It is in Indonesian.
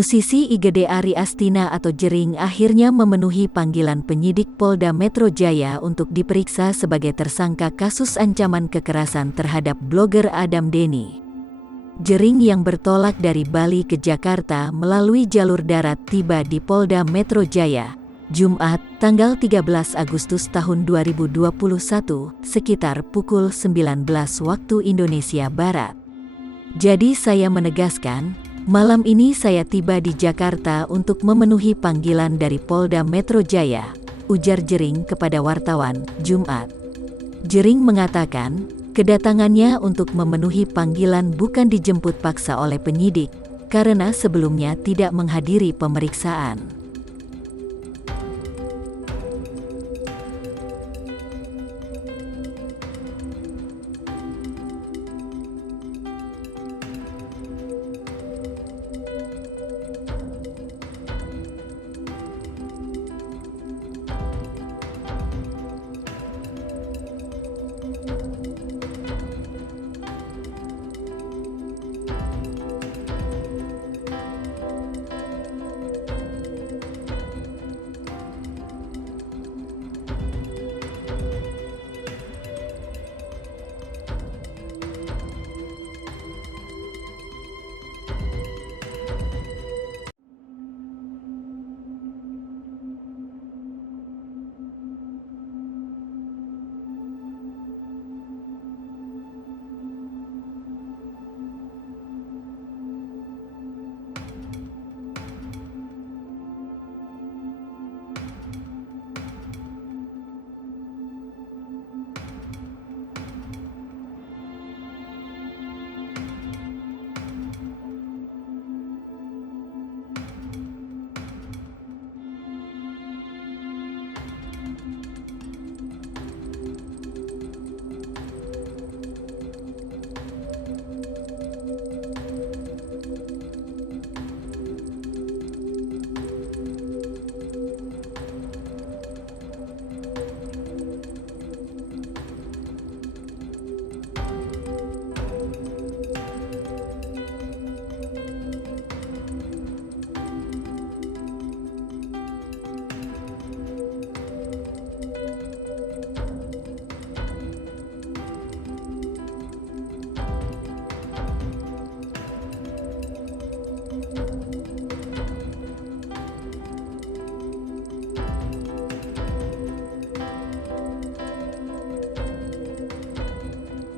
Musisi IGD Ari Astina atau Jering akhirnya memenuhi panggilan penyidik Polda Metro Jaya untuk diperiksa sebagai tersangka kasus ancaman kekerasan terhadap blogger Adam Denny. Jering yang bertolak dari Bali ke Jakarta melalui jalur darat tiba di Polda Metro Jaya, Jumat, tanggal 13 Agustus tahun 2021, sekitar pukul 19 waktu Indonesia Barat. Jadi saya menegaskan, malam ini saya tiba di Jakarta untuk memenuhi panggilan dari Polda Metro Jaya, ujar Jering kepada wartawan, Jumat. Jering mengatakan, kedatangannya untuk memenuhi panggilan bukan dijemput paksa oleh penyidik, karena sebelumnya tidak menghadiri pemeriksaan.